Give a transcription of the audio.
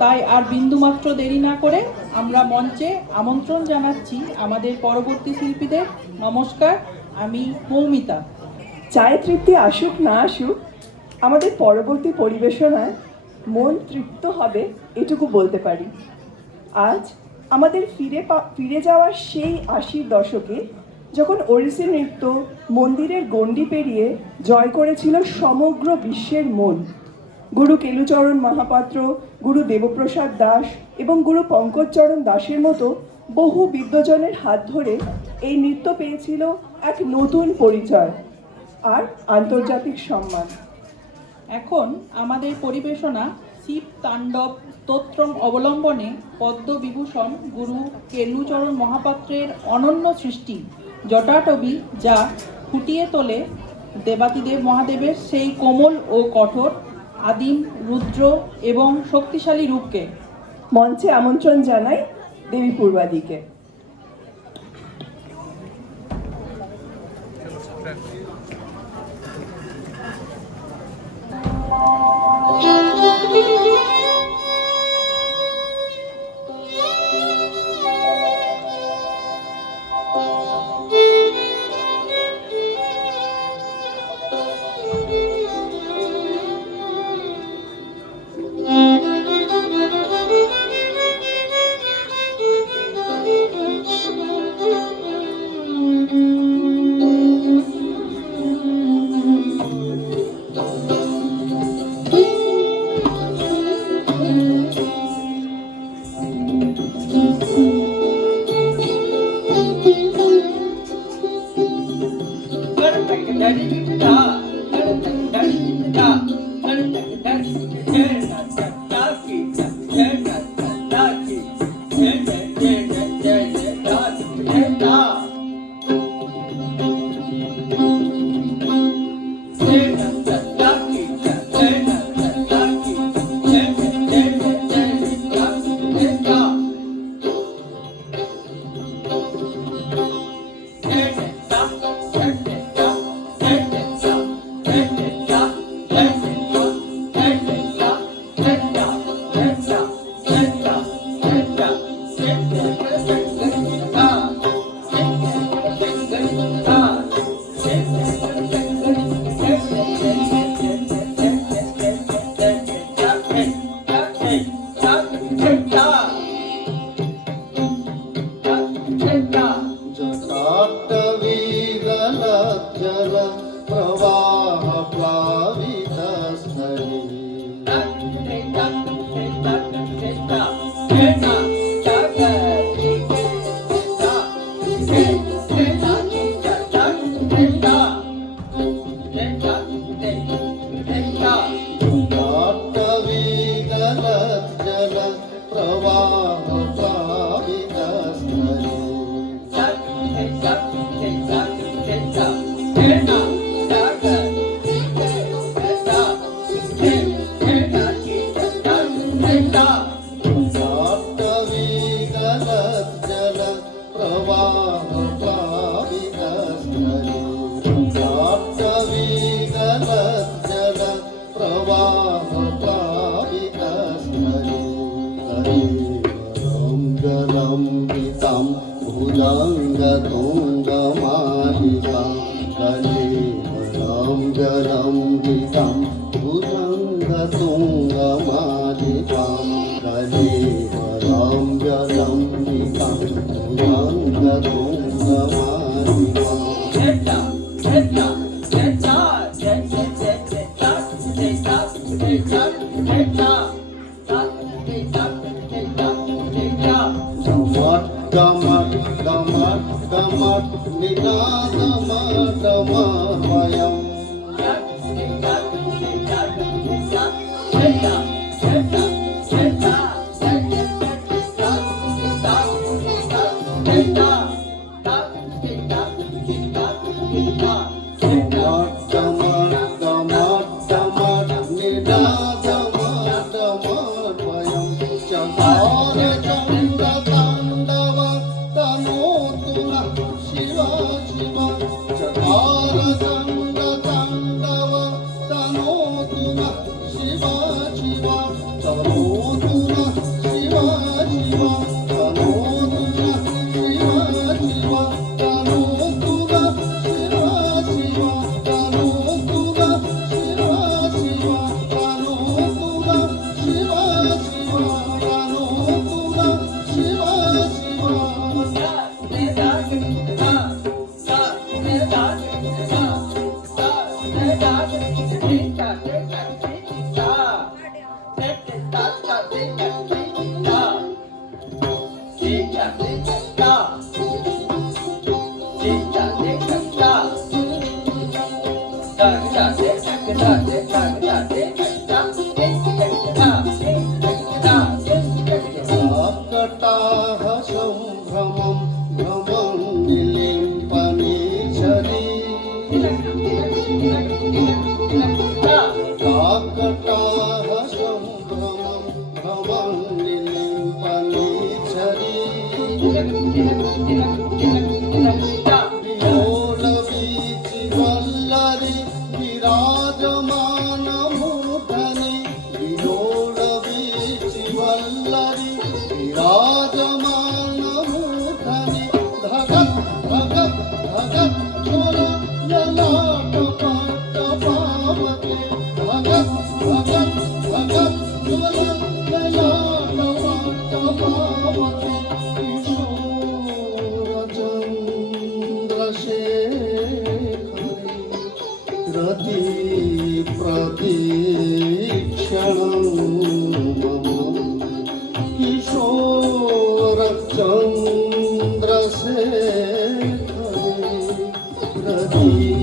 তাই আর বিন্দুমাত্র দেরি না করে আমরা মঞ্চে আমন্ত্রণ জানাচ্ছি আমাদের পরবর্তী শিল্পীদের। নমস্কার, আমি মৌমিতা। চায়ে তৃপ্তি আসুক না আসুক, আমাদের পরবর্তী পরিবেশনায় মন তৃপ্ত হবে এটুকু বলতে পারি। আজ আমাদের ফিরে যাওয়ার সেই ৮০-র দশকে, যখন ওড়িশি নৃত্য মন্দিরের গণ্ডি পেরিয়ে জয় করেছিল সমগ্র বিশ্বের মন। গুরু কেলুচরণ মহাপাত্র, গুরু দেবপ্রসাদ দাস এবং গুরু পঙ্কজচরণ দাসের মতো বহু বিদ্বজনের হাত ধরে এই নৃত্য পেয়েছিল এক নতুন পরিচয় আর আন্তর্জাতিক সম্মান। এখন আমাদের পরিবেশনা শিব তাণ্ডব স্তোত্রম অবলম্বনে পদ্মবিভূষণ গুরু কেলুচরণ মহাপাত্রের অনন্য সৃষ্টি জটাটবি, যা ফুটিয়ে তোলে দেবাদিদেব মহাদেবের সেই কোমল ও কঠোর আদিম, রুদ্র এবং শক্তিশালী রূপকে। মঞ্চে আমন্ত্রণ জানাই দেবী পূর্বাদিকে। Shiva, Shiva, Shiva, विलोलवीचि वल्लरी विराजमानमूर्धनि विलोलवीचि वल्लरी विराजमानमूर्धनि धगत् धगत् धगत् छोल ललाटपाटपावके धगत् धगत् धगत् छोल ललाटपाटपावके रति प्रतीक्षणं किशोरचन्द्रशेखरे रति